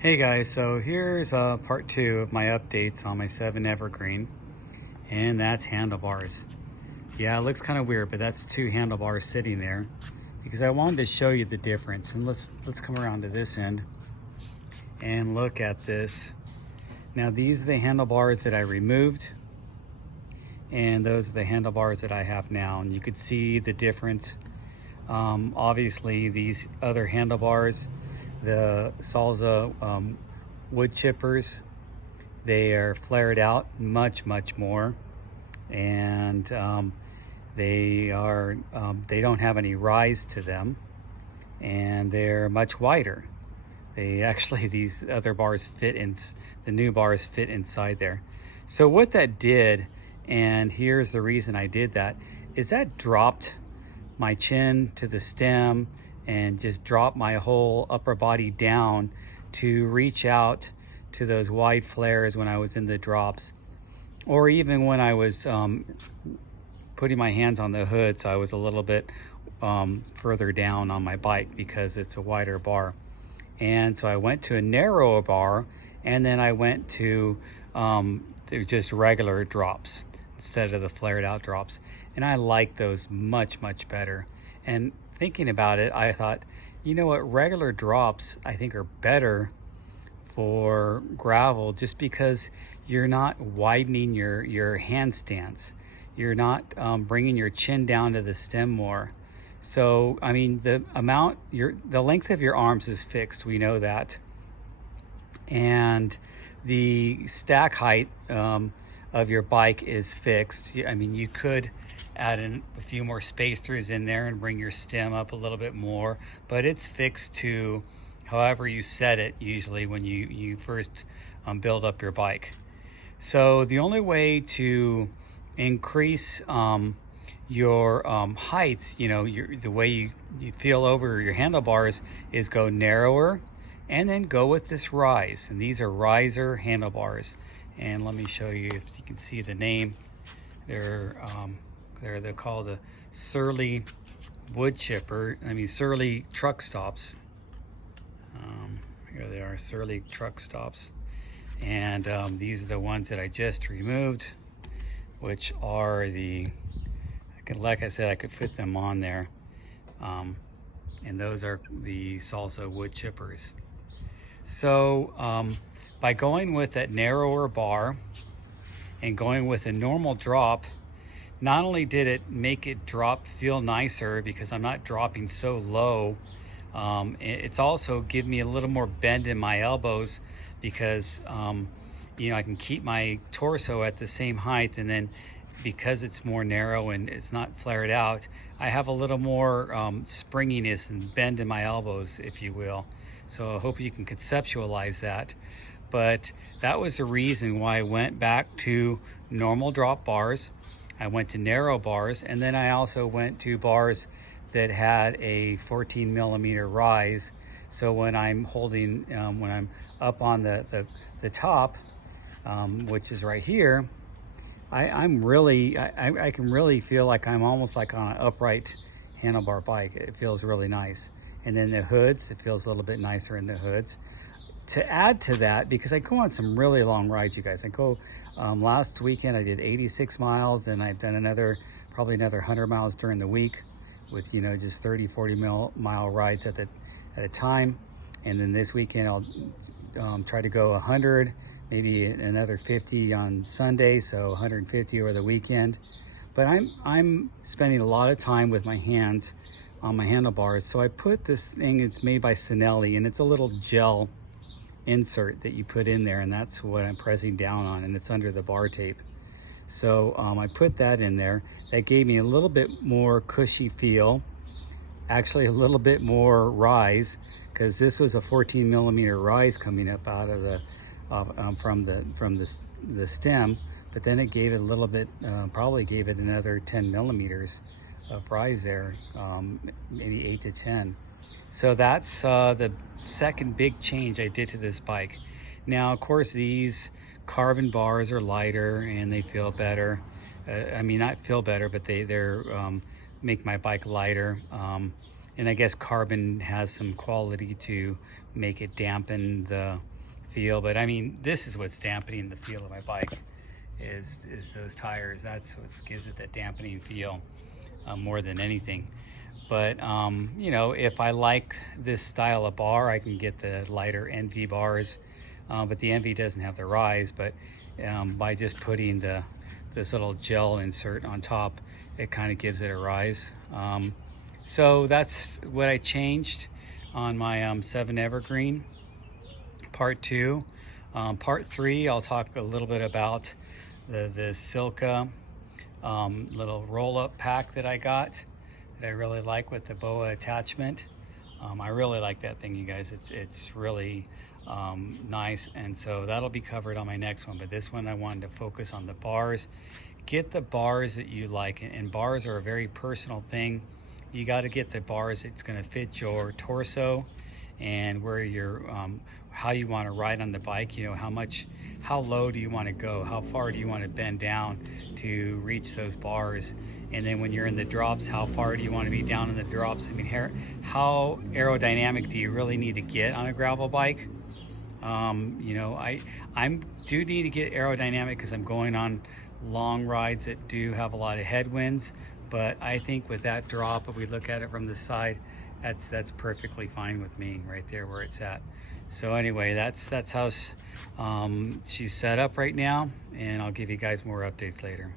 Hey guys, so here's part 2 of my updates on my 7 Evergreen, and that's handlebars. Yeah, it looks kind of weird, but that's 2 handlebars sitting there because I wanted to show you the difference. And let's come around to this end and look at this. Now these are the handlebars that I removed, and those are the handlebars that I have now, and you could see the difference. Obviously these other handlebars, the Salsa Wood Chippers, they are flared out much more, and they don't have any rise to them, and they're much wider. They actually, these other bars fit in, the new bars fit inside there. So what that did, and here's the reason I did that, is that dropped my chin to the stem and just drop my whole upper body down to reach out to those wide flares when I was in the drops, or even when I was putting my hands on the hood, so I was a little bit further down on my bike because it's a wider bar. And so I went to a narrower bar, and then I went to just regular drops instead of the flared out drops, and I like those much better. And thinking about it, I thought, you know what, regular drops I think are better for gravel, just because you're not widening your hand stance. You're not bringing your chin down to the stem more. So, I mean, the length of your arms is fixed, we know that. And the stack height of your bike is fixed. I mean, you could add in a few more spacers in there and bring your stem up a little bit more, but it's fixed to however you set it usually when you first build up your bike. So the only way to increase your height, you know, the way you feel over your handlebars, is go narrower and then go with this rise. And these are riser handlebars. And let me show you if you can see the name. They're called the Cinelli Wood Chipper. Cinelli truck stops. Here they are, Cinelli truck stops. And these are the ones that I just removed, which are like I said, I could fit them on there. And those are the Salsa Wood Chippers. So by going with that narrower bar and going with a normal drop, not only did it make it feel nicer because I'm not dropping so low, it's also give me a little more bend in my elbows because you know, I can keep my torso at the same height, and then because it's more narrow and it's not flared out, I have a little more springiness and bend in my elbows, if you will. So I hope you can conceptualize that. But that was the reason why I went back to normal drop bars. I went to narrow bars, and then I also went to bars that had a 14 millimeter rise. So when I'm holding, when I'm up on the top, which is right here, I can really feel like I'm almost like on an upright handlebar bike. It feels really nice. And then the hoods, it feels a little bit nicer in the hoods. To add to that, because I go on some really long rides, you guys. I go, last weekend I did 86 miles, and I've done probably another 100 miles during the week with, you know, just 30-40 mile rides at a time. And then this weekend I'll try to go 100, maybe another 50 on Sunday, so 150 over the weekend. But I'm spending a lot of time with my hands on my handlebars. So I put this thing, it's made by Cinelli, and it's a little gel insert that you put in there, and that's what I'm pressing down on, and it's under the bar tape. So I put that in there. That gave me a little bit more cushy feel, actually a little bit more rise, because this was a 14 millimeter rise coming up out of the from the stem, but then it gave it a little bit, probably gave it another 10 millimeters of rise there, maybe 8 to 10. So that's the second big change I did to this bike. Now, of course, these carbon bars are lighter and they feel better. I mean, not feel better, but they're make my bike lighter. And I guess carbon has some quality to make it dampen the feel. But I mean, this is what's dampening the feel of my bike, is those tires. That's what gives it that dampening feel more than anything. But you know, if I like this style of bar, I can get the lighter NV bars. But the NV doesn't have the rise, but by just putting this little gel insert on top, it kind of gives it a rise. So that's what I changed on my 7 Evergreen part 2. Part 3, I'll talk a little bit about the Silca little roll-up pack that I got, that I really like with the BOA attachment. I really like that thing, you guys. It's really nice, and so that'll be covered on my next one. But this one I wanted to focus on the bars. Get the bars that you like, and bars are a very personal thing. You got to get the bars that's going to fit your torso and where you're how you want to ride on the bike. You know, how low do you want to go, how far do you want to bend down to reach those bars, and then when you're in the drops, how far do you want to be down in the drops. I mean, how aerodynamic do you really need to get on a gravel bike? You know, I do need to get aerodynamic because I'm going on long rides that do have a lot of headwinds. But I think with that drop, if we look at it from the side, that's perfectly fine with me right there where it's at. So anyway, that's how she's set up right now, and I'll give you guys more updates later.